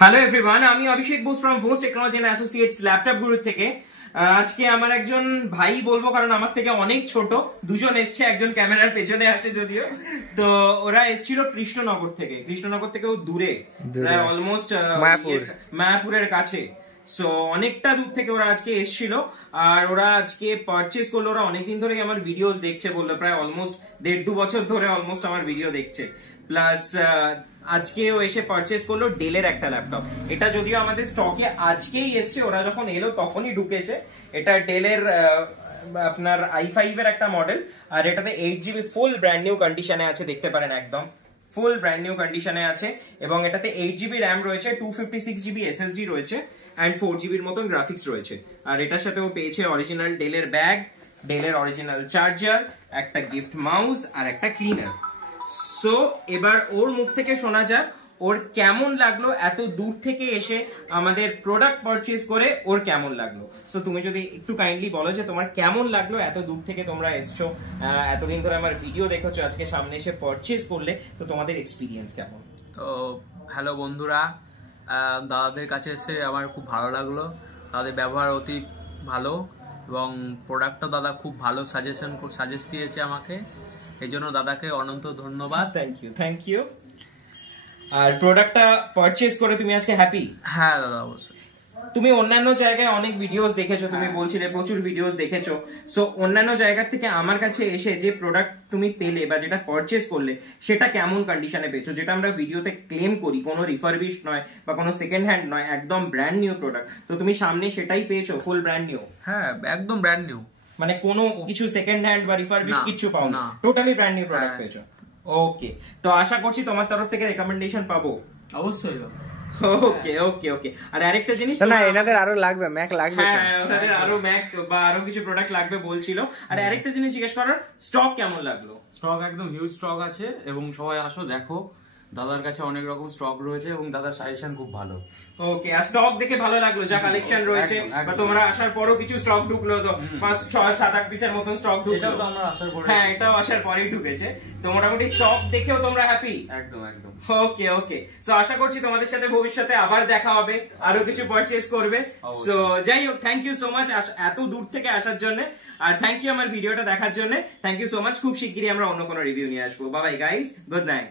Hello everyone, আমি Abhishek Bose from Bose technology and associates laptop guru থেকে। আজকে আমার একজন ভাই বলবো, কারণ আমার থেকে অনেক ছোট। দুজন এসছে, একজন ক্যামেরার পেছনে আছে যদিও। তো ওরা এসছিল কৃষ্ণনগর থেকেও দূরে, প্রায় অলমোস্ট মায়াপুরের কাছে। সো অনেকটা দূর থেকে ওরা আজকে এসছিল, আর ওরা আজকে পারচেজ করলো। ওরা অনেকদিন ধরে আমার ভিডিওস দেখছে, বললো প্রায় অলমোস্ট 1.5-2 বছর ধরে অলমোস্ট আমার ভিডিও দেখছে। প্লাস আজকেও এসে পারচেজ করলো ডেলের একটা ল্যাপটপ। এটা যদিও আমাদের স্টকে আজকেই এসছে, ওরা যখন এলো তখনই ঢুকেছে। এটা ডেলের আপনার i5 এর একটা মডেল, আর এটাতে 8GB ফুল ব্র্যান্ড নিউ কন্ডিশনে আছে, দেখতে পারেন একদম ফুল ব্র্যান্ড নিউ কন্ডিশনে আছে। এবং এটাতে 8GB র্যাম রয়েছে, 256GB SSD রয়েছে, অ্যান্ড 4GBর মতন গ্রাফিক্স রয়েছে। আর এটার সাথেও পেয়েছে অরিজিনাল ডেলের ব্যাগ, ডেলের অরিজিনাল চার্জার, একটা গিফট মাউস আর একটা ক্লিনার। সো এবার ওর মুখ থেকে শোনা যাক ওর কেমন লাগলো এত দূর থেকে এসে আমাদের প্রোডাক্ট পারচেজ করে, ওর কেমন লাগলো। সো তুমি যদি একটু কাইন্ডলি বলো যে তোমার কেমন লাগলো, এত দূর থেকে তোমরা এসছো, এতদিন ধরে আমার ভিডিও দেখেছো, আজকে সামনে এসে পারচেজ করলে, তো তোমাদের এক্সপিরিয়েন্স কেমন? তো হ্যালো বন্ধুরা, দাদাদের কাছে এসে আমার খুব ভালো লাগলো। তাদের ব্যবহার অতি ভালো এবং প্রোডাক্টটা দাদা খুব ভালো সাজেস্ট দিয়েছে আমাকে, এই জন্য দাদাকে অনন্ত ধন্যবাদ। Thank you. আর প্রোডাক্টটা পারচেজ করে তুমি আজকে হ্যাপি? হ্যাঁ দাদা, অবশ্যই। তুমি অন্যান্য জায়গায় অনেক ভিডিওস দেখেছো, তুমি বলছিলে প্রচুর ভিডিওস দেখেছো। সো অন্যান্য জায়গা থেকে আমার কাছে এসে যে প্রোডাক্ট তুমি পেলে বা যেটা পারচেজ করলে, সেটা কেমন কন্ডিশনে পেয়েছো? যেটা আমরা ভিডিওতে ক্লেম করি কোনো রিফারবিশ নয় বা কোনো সেকেন্ড হ্যান্ড নয়, একদম ব্র্যান্ড নিউ প্রোডাক্ট। তো তুমি সামনে সেটাই পেয়েছো, ফুল ব্র্যান্ড নিউ? হ্যাঁ, একদম ব্র্যান্ড নিউ, মানে কোনো কিছু সেকেন্ড হ্যান্ড বা রিফারবিশ কিছু পাও না, টোটালি ব্র্যান্ড নিউ প্রোডাক্ট পেয়েছো। ওকে, তো আশা করছি তোমার তরফ থেকে রেকমেন্ডেশন পাবো। অবশ্যই। ওকে ওকে ওকে। আর আরেকটা জিনিস, না এনাদের আরো লাগবে, ম্যাক লাগবে। হ্যাঁ, ওনাদের আরো ম্যাক বা আরো কিছু প্রোডাক্ট লাগবে বলছিল। আর আরেকটা জিনিস জিজ্ঞেস করার, স্টক কেমন লাগলো? স্টক একদম হিউজ স্টক আছে, এবং সবাই আসো দেখো, দাদার কাছে অনেক রকম স্টক রয়েছে এবং দাদার সাজেশন খুব ভালো। ওকে, আর স্টক দেখে ভালো লাগলো যা কালেকশন রয়েছে, বা তোমরা আসার পরও কিছু স্টক ঢুকলো, তো 5, 6, 7, 8 পিসের মতন স্টক ঢুকলো। এটাও তো আমরা আসার পরে, হ্যাঁ এটাও আসার পরেই ঢুকেছে। তো মোটামুটি স্টক দেখেও তোমরা হ্যাপি? একদম একদম। ওকে ওকে। সো আশা করছি তোমাদের সাথে ভবিষ্যতে আবার দেখা হবে, আরো কিছু পারচেজ করবে। সো যাই হোক, থ্যাংক ইউ সো মাচ এত দূর থেকে আসার জন্য, আর থ্যাংক ইউ আমার ভিডিওটা দেখার জন্য। Thank you so much. খুব শিগগিরই আমরা অন্য কোনো রিভিউ নিয়ে আসবো। Bye bye guys, good night.